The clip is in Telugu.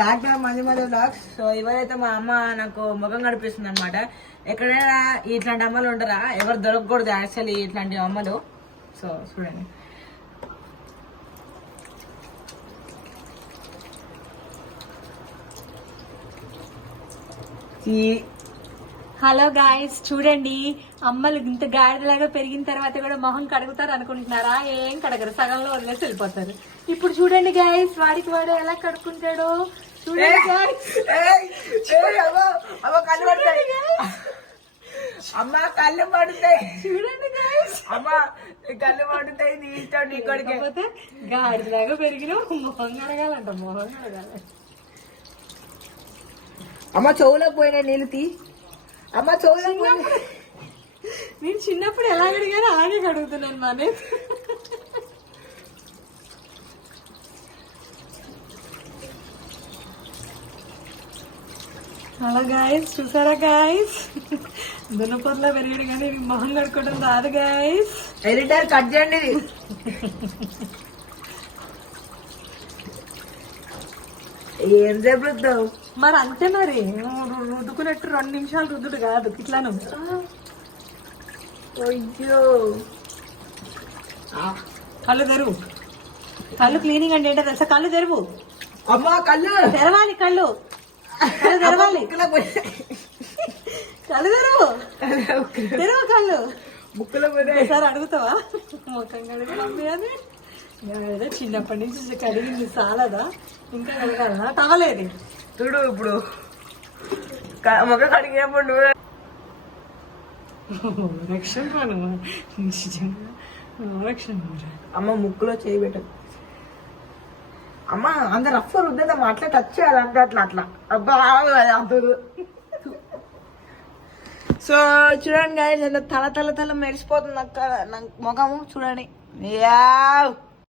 బ్యాక్ మంది బ్లాగ్స్. సో ఇవరైతే మా అమ్మ నాకు ముఖం కనిపిస్తుంది అనమాట. ఎక్కడైనా ఇట్లాంటి అమ్మలు ఉంటారా? ఎవరు దొరకకూడదు యాక్చువల్లీ ఇట్లాంటి అమ్మలు. సో చూడండి. హలో గాయస్, చూడండి అమ్మలు ఇంత గాడిలాగా పెరిగిన తర్వాత కూడా మొహం కడుగుతారు అనుకుంటున్నారా? ఏం కడగరు, సగంలో వదిలేసి వెళ్ళిపోతారు. ఇప్పుడు చూడండి గాయస్, వాడికి వాడు ఎలా కడుక్కుంటాడో చూడండి గాయస్. అమ్మ కళ్ళు పడుతాయి, చూడండి గాయస్. అమ్మ కళ్ళు పడుతాయి. నీ ఇష్టం, నీ కొడుకు. గాడిలాగా పెరిగిన మొహం కడగాలంట, మొహం కడగాలి. అమ్మ చెవులకు పోయినా నీళ్ళు తీ. అమ్మ చెవులకు నేను చిన్నప్పుడు ఎలా కడిగాను అలాగే కడుగుతున్నాను మానే. అలా గాయస్, చూసారా గాయస్, దున్నపొరలా పెరిగాడు కానీ మొహం కడుక్కోవడం రాదు గాయస్. ఎడిటర్ కట్ చేయండి. ఏం చెబుతావు మరి అంతే, మరి రుద్దుకున్నట్టు 2 నిమిషాలు రుద్దుడు కాదు ఇట్లాను. అయ్యో, కళ్ళు తెరువు. కళ్ళు క్లీనింగ్ అంటే ఏంటో తెలుసా? కళ్ళు తెరువు. అమ్మ కళ్ళు తెరవాలి, కళ్ళు తెరవాలి. కళ్ళు తెరువు, తెరువు కళ్ళు. బుక్కులో ఒకసారి అడుగుతావా ముఖం కడిగి మమ్మీ అని? ఏదో చిన్నప్పటి నుంచి కడిగింది చాలదా? ఇంకా కడగాలనా? తగలేదు చూడు. ఇప్పుడు ముఖం కడిగినప్పుడు అమ్మ ముక్కులో చేయి పెట్టదు. అమ్మ అంత రఫ్ రుద్దేదమ్మా, అట్లా టచ్ చేయాలి అంతే, అట్లా అట్లా. అబ్బా అంతదు. సో చూడండి గాయస్, తల తల తల మెరిసిపోతుంది అక్క నా ముఖము. చూడండి.